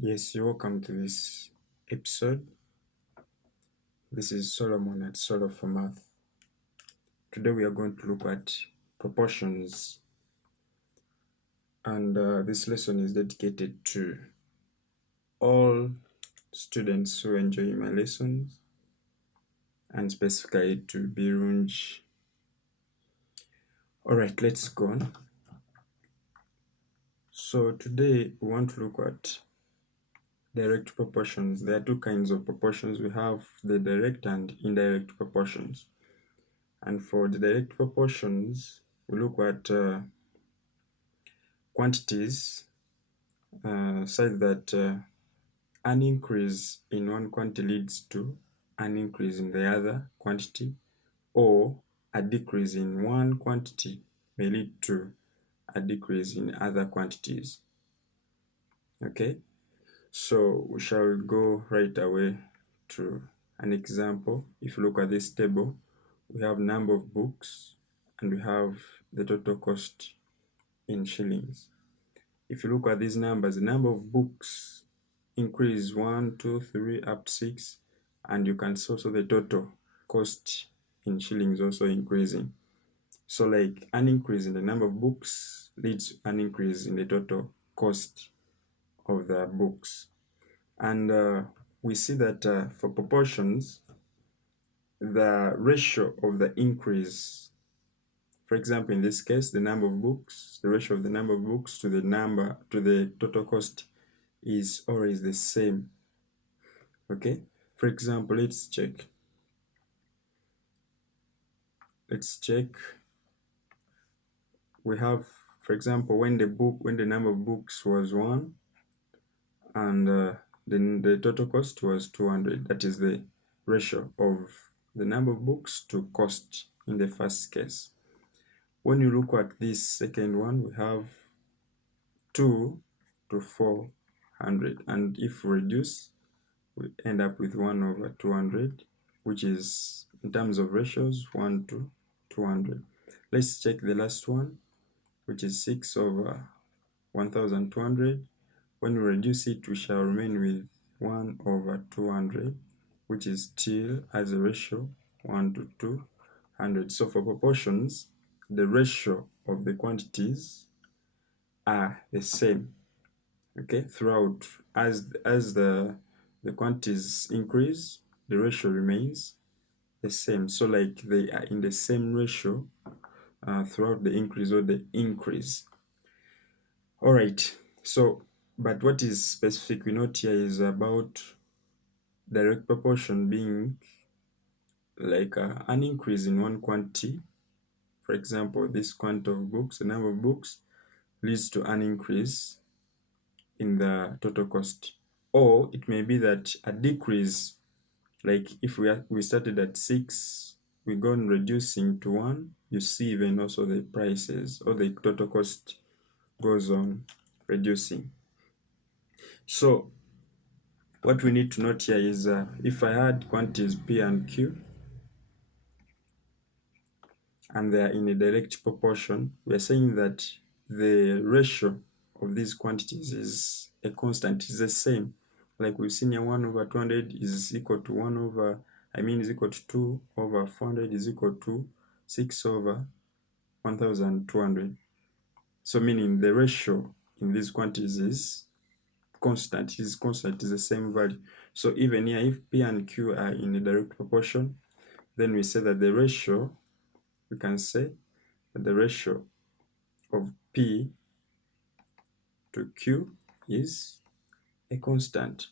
Yes, you're welcome to this episode. This is Solomon at Solo for Math. Today we are going to look at proportions, and this lesson is dedicated to all students who enjoy my lessons, and specifically to Birunj. Alright, let's go on. So today we want to look at direct proportions. There are two kinds of proportions. We have the direct and indirect proportions. And for the direct proportions, we look at quantities such that an increase in one quantity leads to an increase in the other quantity, or a decrease in one quantity may lead to a decrease in other quantities. Okay, so we shall go right away to an example. If you look at this table, we have number of books and we have the total cost in shillings. If you look at these numbers, the number of books increase 1, 2, 3 up to 6, and you can see also the total cost in shillings also increasing. So like an increase in the number of books leads to an increase in the total cost of the books. And we see that for proportions, the ratio of the increase, for example, in this case, the number of books, the ratio of the number of books to the total cost is always the same. Okay, for example, let's check. We have, for example, when the number of books was 1 and then the total cost was 200. That is the ratio of the number of books to cost in the first case. When you look at this second one, we have 2 to 400, and if we reduce, we end up with 1 over 200, which is, in terms of ratios, 1 to 200. Let's check the last one, which is 6 over 1200. When we reduce it, we shall remain with 1 over 200, which is still as a ratio 1 to 200. So for proportions, the ratio of the quantities are the same, okay, throughout. As the quantities increase, the ratio remains the same. So like they are in the same ratio throughout the increase or the increase. All right, so but what is specific we note here is about direct proportion being like an increase in one quantity. For example, this quantity of books, the number of books, leads to an increase in the total cost. Or it may be that a decrease, like if we started at 6, we go on reducing to 1, you see even also the prices or the total cost goes on reducing. So what we need to note here is if I had quantities P and Q and they are in a direct proportion, we are saying that the ratio of these quantities is a constant, is the same. Like we've seen here, 1 over 200 is equal to 1 over, is equal to 2 over 400 is equal to 6 over 1200. So meaning the ratio in these quantities is constant, is the same value. So even here, if P and Q are in a direct proportion, then we say that the ratio, we can say that the ratio of P to Q is a constant.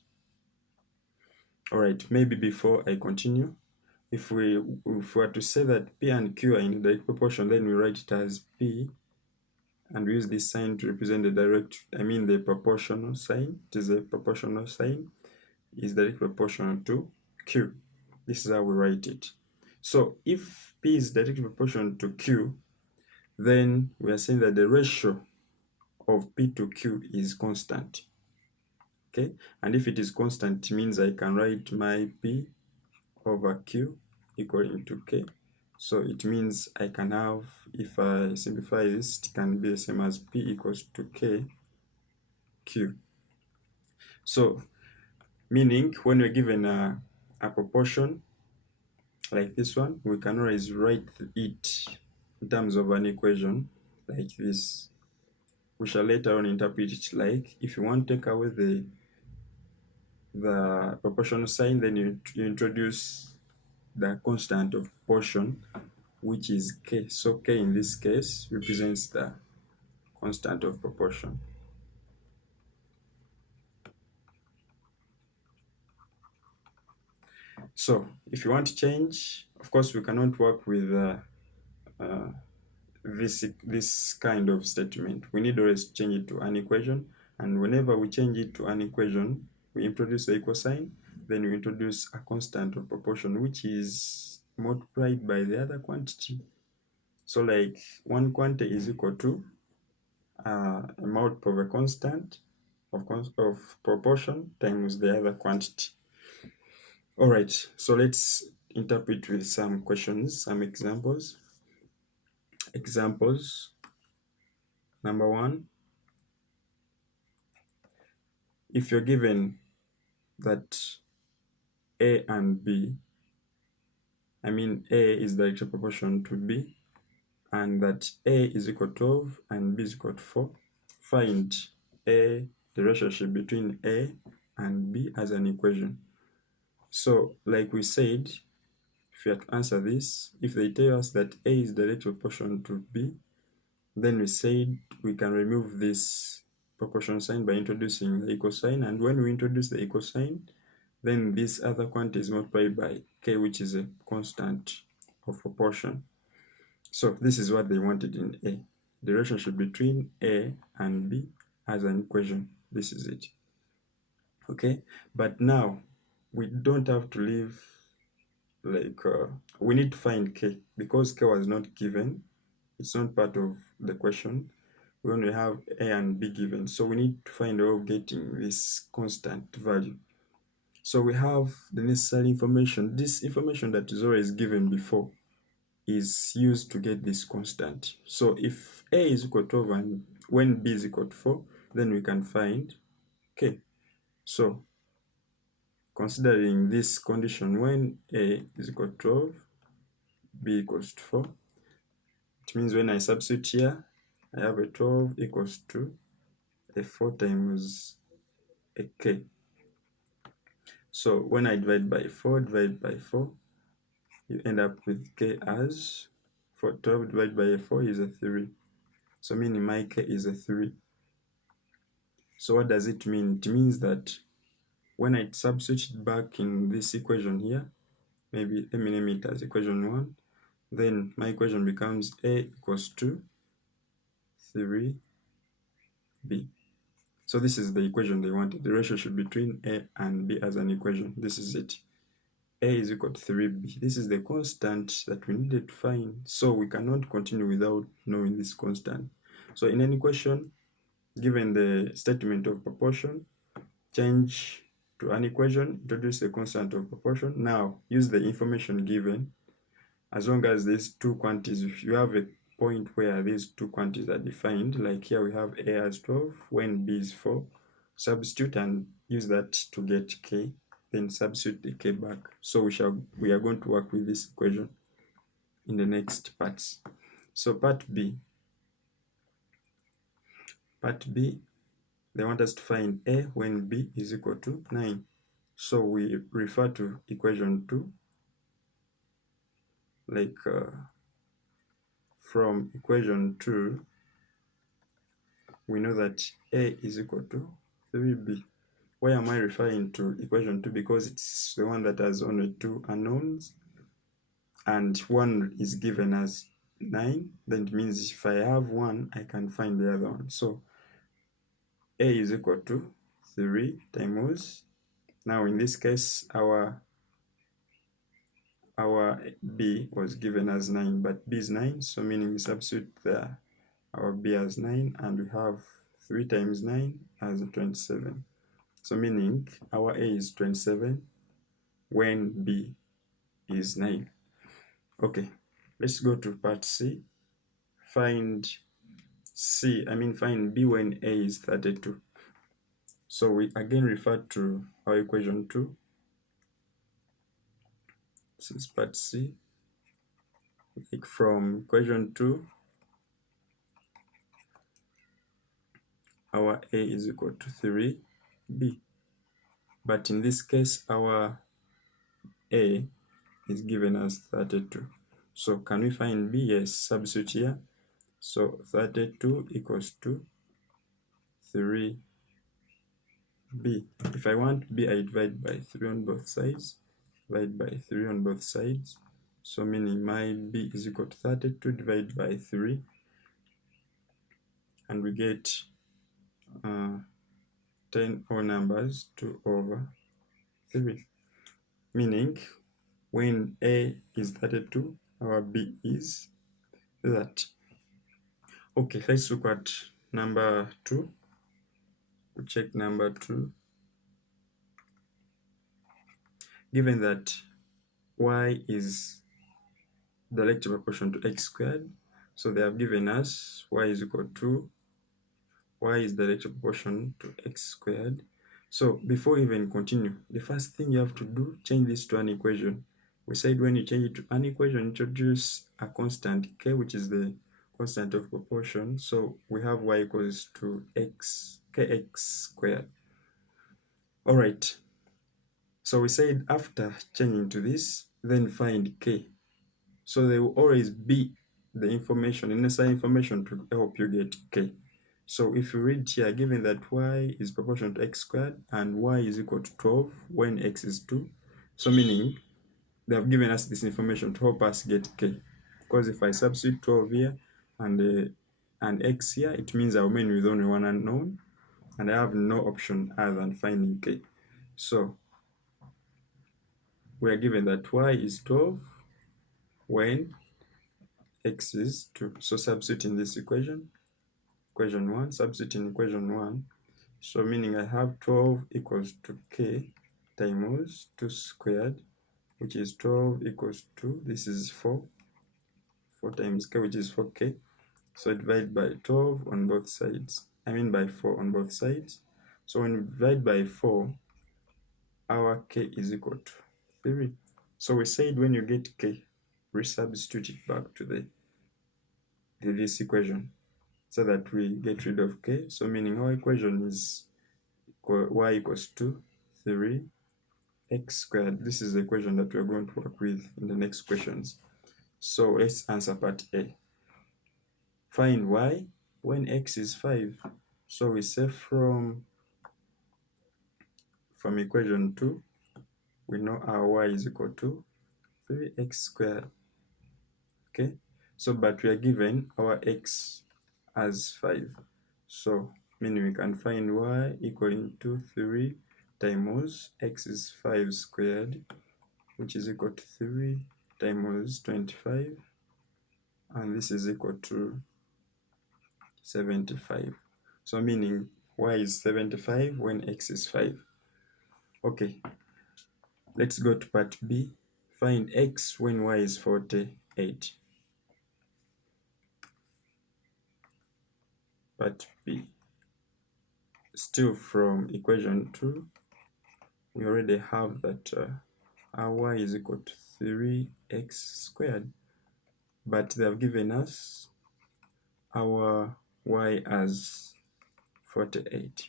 All right, maybe before I continue, if we were to say that P and Q are in direct proportion, then we write it as P, and we use this sign to represent the the proportional sign. It is a proportional sign, is direct proportional to Q. This is how we write it. So if P is directly proportional to Q, then we are saying that the ratio of P to Q is constant. Okay, and if it is constant, it means I can write my P over Q equal to K. So it means I can have, if I simplify this, it can be the same as P equals to K Q. So meaning when we're given a proportion like this one, we can always write it in terms of an equation like this. We shall later on interpret it like, if you want to take away the proportional sign, then you introduce the constant of proportion, which is k. So k in this case represents the constant of proportion. So if you want to change, of course, we cannot work with uh, this kind of statement. We need always change it to an equation, and whenever we change it to an equation, we introduce the equal sign, then we introduce a constant of proportion, which is multiplied by the other quantity. So like one quantity is equal to a multiple of a constant of proportion times the other quantity. All right, so let's interpret with some questions, some examples. Examples number one, if you're given that A and B, I mean A is directly proportional to B, and that A is equal to 12 and B is equal to 4, find the relationship between A and B as an equation. So like we said, if you have to answer this, if they tell us that A is directly proportional to B, then we said we can remove this proportion sign by introducing the equal sign, and when we introduce the equal sign, then this other quantity is multiplied by k, which is a constant of proportion. So this is what they wanted in A, the relationship between A and B as an equation. This is it. Okay, but now we don't have to leave like we need to find k, because k was not given. It's not part of the question. We only have A and B given, so we need to find a way of getting this constant value. So we have the necessary information. This information that is always given before is used to get this constant. So if A is equal to 12 and when B is equal to 4, then we can find K. So considering this condition, when A is equal to 12, B equals to 4, it means when I substitute here, I have a 12 equals to a 4 times a K. So when I divide by 4, divide by 4, you end up with k as 12 divided by 4 is a 3. So meaning my k is a 3. So what does it mean? It means that when I substitute back in this equation here, maybe let me name it as equation 1, then my equation becomes a equals to 3b. So this is the equation they wanted, the relationship between a and b as an equation. This is it. A is equal to 3b. This is the constant that we needed to find. So we cannot continue without knowing this constant. So in any question, given the statement of proportion, change to an equation, introduce the constant of proportion. Now use the information given. As long as these two quantities, if you have a point where these two quantities are defined, like here we have A as 12, when B is 4, substitute and use that to get K, then substitute the K back. So we are going to work with this equation in the next parts. So part B, they want us to find A when B is equal to 9. So we refer to equation 2, like from equation 2, we know that A is equal to 3b. Why am I referring to equation 2? Because it's the one that has only two unknowns, and one is given as 9. Then it means if I have one, I can find the other one. So A is equal to 3 times, now in this case, our B was given as 9, but B is 9, so meaning we substitute our B as 9, and we have 3 times 9 as 27. So meaning our A is 27 when B is 9. Okay, let's go to part C. Find B when A is 32. So we again refer to our equation 2. This is part C. Like from equation 2, our A is equal to 3B. But in this case, our A is given as 32. So can we find B? Yes, substitute here. So 32 equals to 3B. If I want B, I divide by 3 on both sides. Divide by 3 on both sides. So meaning my B is equal to 32 divided by 3. And we get 10 whole numbers, 2 over 3. Meaning when A is 32, our B is that. Okay, let's look at number 2. We check number 2. Given that y is directly proportional to x squared, so they have given us y is equal to y is directly proportional to x squared. So before we even continue, the first thing you have to do, change this to an equation. We said when you change it to an equation, introduce a constant k, which is the constant of proportion. So we have y equals to kx squared. All right. So we said after changing to this, then find k. So there will always be the information, the necessary information to help you get k. So if you read here, given that y is proportional to x squared and y is equal to 12 when x is 2, so meaning they have given us this information to help us get k. Because if I substitute 12 here and x here, it means I'll remain with only one unknown, and I have no option other than finding k. So we are given that y is 12 when x is 2. So substitute in this equation 1, substitute in equation 1. So meaning I have 12 equals to k times 2 squared, which is 12 equals to, this is 4 times k, which is 4k. So divide by 12 on both sides. I mean by 4 on both sides. So when we divide by 4, our k is equal to 3. So we said when you get k, resubstitute it back to this equation so that we get rid of k. So meaning our equation is y equals to 3 x squared. This is the equation that we're going to work with in the next questions. So let's answer part A. Find y when x is 5. So we say from equation 2, we know our y is equal to 3x squared. Okay, so but we are given our x as 5. So meaning we can find y equaling to 3 times x is 5 squared, which is equal to 3 times 25, and this is equal to 75. So meaning y is 75 when x is 5. Okay, let's go to part B. Find x when y is 48. Part B. Still from equation 2, we already have that our y is equal to 3x squared, but they have given us our y as 48.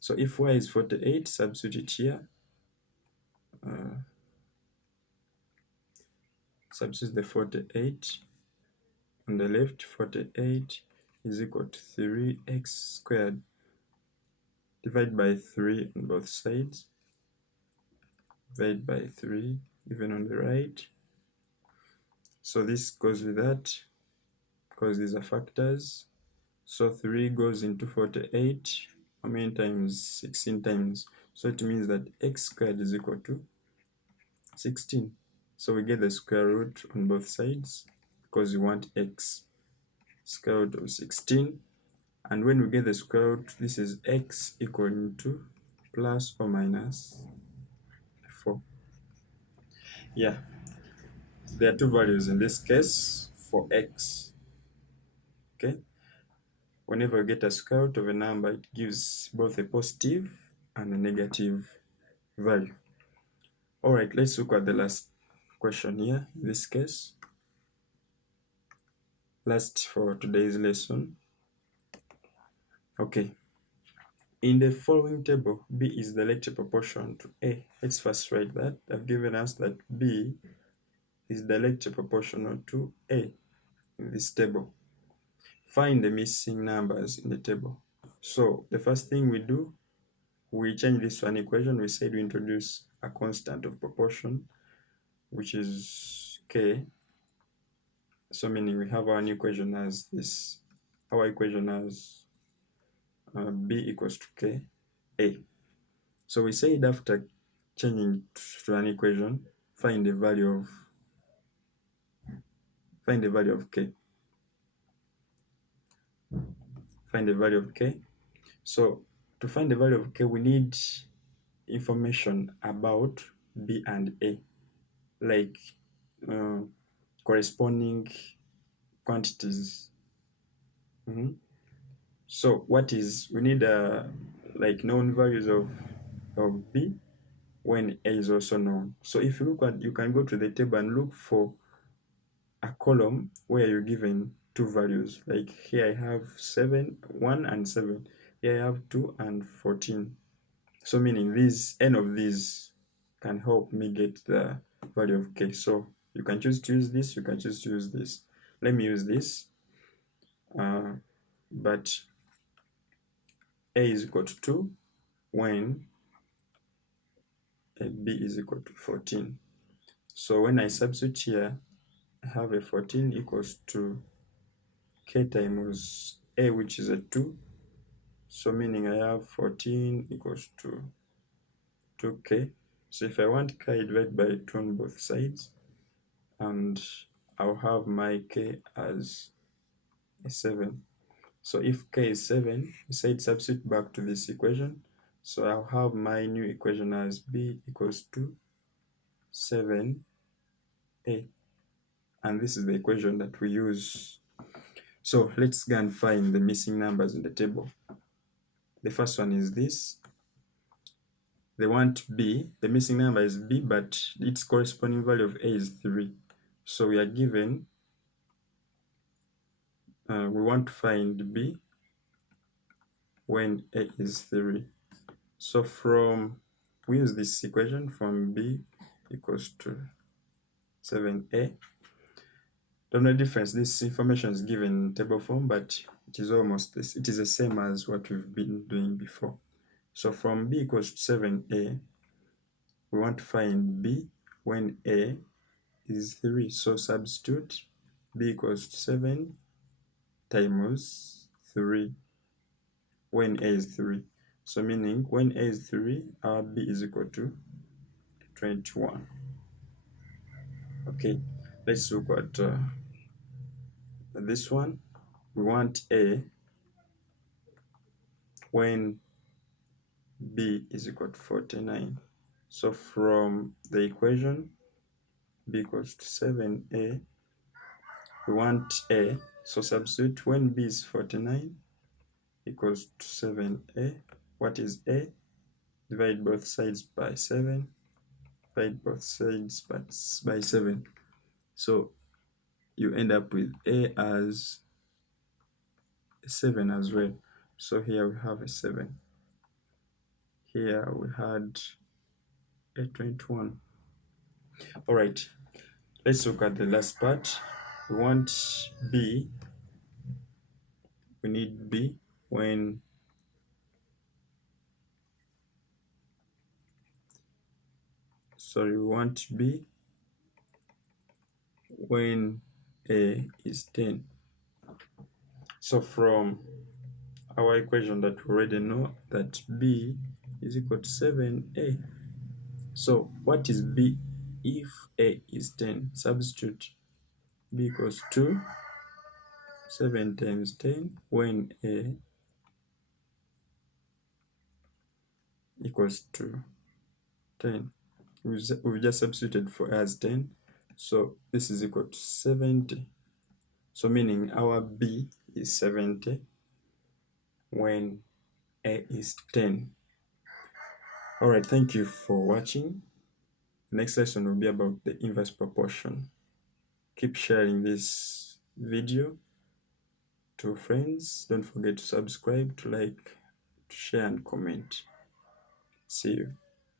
So if y is 48, substitute it here. Substitute the 48 on the left. 48 is equal to 3x squared. Divide by 3 on both sides. Divide by 3 even on the right. So this goes with that because these are factors. So 3 goes into 48. How many times? 16 times. So it means that x squared is equal to 16. So we get the square root on both sides because we want x. Square root of 16. And when we get the square root, this is x equal to plus or minus 4. Yeah, there are two values in this case for x. Okay, Whenever you get a square root of a number, it gives both a positive and a negative value. All right, let's look at the last question here. In this case, last for today's lesson. Okay, in the following table, B is directly proportional to A. Let's first write that. They've given us that B is directly proportional to A in this table. Find the missing numbers in the table. So the first thing we do, we change this to an equation. We said we introduce a constant of proportion, which is K. So meaning we have our new equation as this. Our equation as B equals to K, A. So we said after changing to an equation, find the value of K. Find the value of K. So to find the value of K, we need information about B and A, like corresponding quantities. So we need like known values of B when A is also known. So if you look at, you can go to the table and look for a column where you're given two values. Like here I have 1 and 7. Here I have 2 and 14. So meaning n of these can help me get the value of K. So you can choose to use this, you can choose to use this. Let me use this. But A is equal to 2 when B is equal to 14. So when I substitute here, I have a 14 equals to K times A, which is a 2. So meaning I have 14 equals to 2K. So if I want K, I divide by 2 on both sides, and I'll have my K as a 7. So if K is 7, we said substitute back to this equation. So I'll have my new equation as B equals to 7A. And this is the equation that we use. So let's go and find the missing numbers in the table. The first one is this. They want B. The missing number is B, but its corresponding value of A is 3. So we are given, we want to find B when A is 3. So we use this equation from B equals to 7A. Don't know the difference. This information is given in table form, but it is almost this. It is the same as what we've been doing before. So from B equals to 7A, we want to find B when A is 3. So substitute B equals to 7 times 3 when A is 3. So meaning when A is 3, our B is equal to 21. Okay, let's look at this one. We want A when B is equal to 49. So from the equation B equals to 7A, we want A. So substitute when B is 49 equals to 7A. What is A? Divide both sides by 7. Divide both sides by 7. So you end up with A as 7 as well. So here we have a 7. Here we had a 21. All right, let's look at the last part. We want B. We need B when we want B when A is 10. So from our equation that we already know, that B is equal to 7A. So what is B if A is 10? Substitute B equals to 7 times 10 when A equals to 10. We've just substituted for A as 10. So this is equal to 70. So meaning our B is 70. when A is 10. Alright, thank you for watching. Next lesson will be about the inverse proportion. Keep sharing this video to friends. Don't forget to subscribe, to like, to share, and comment. See you.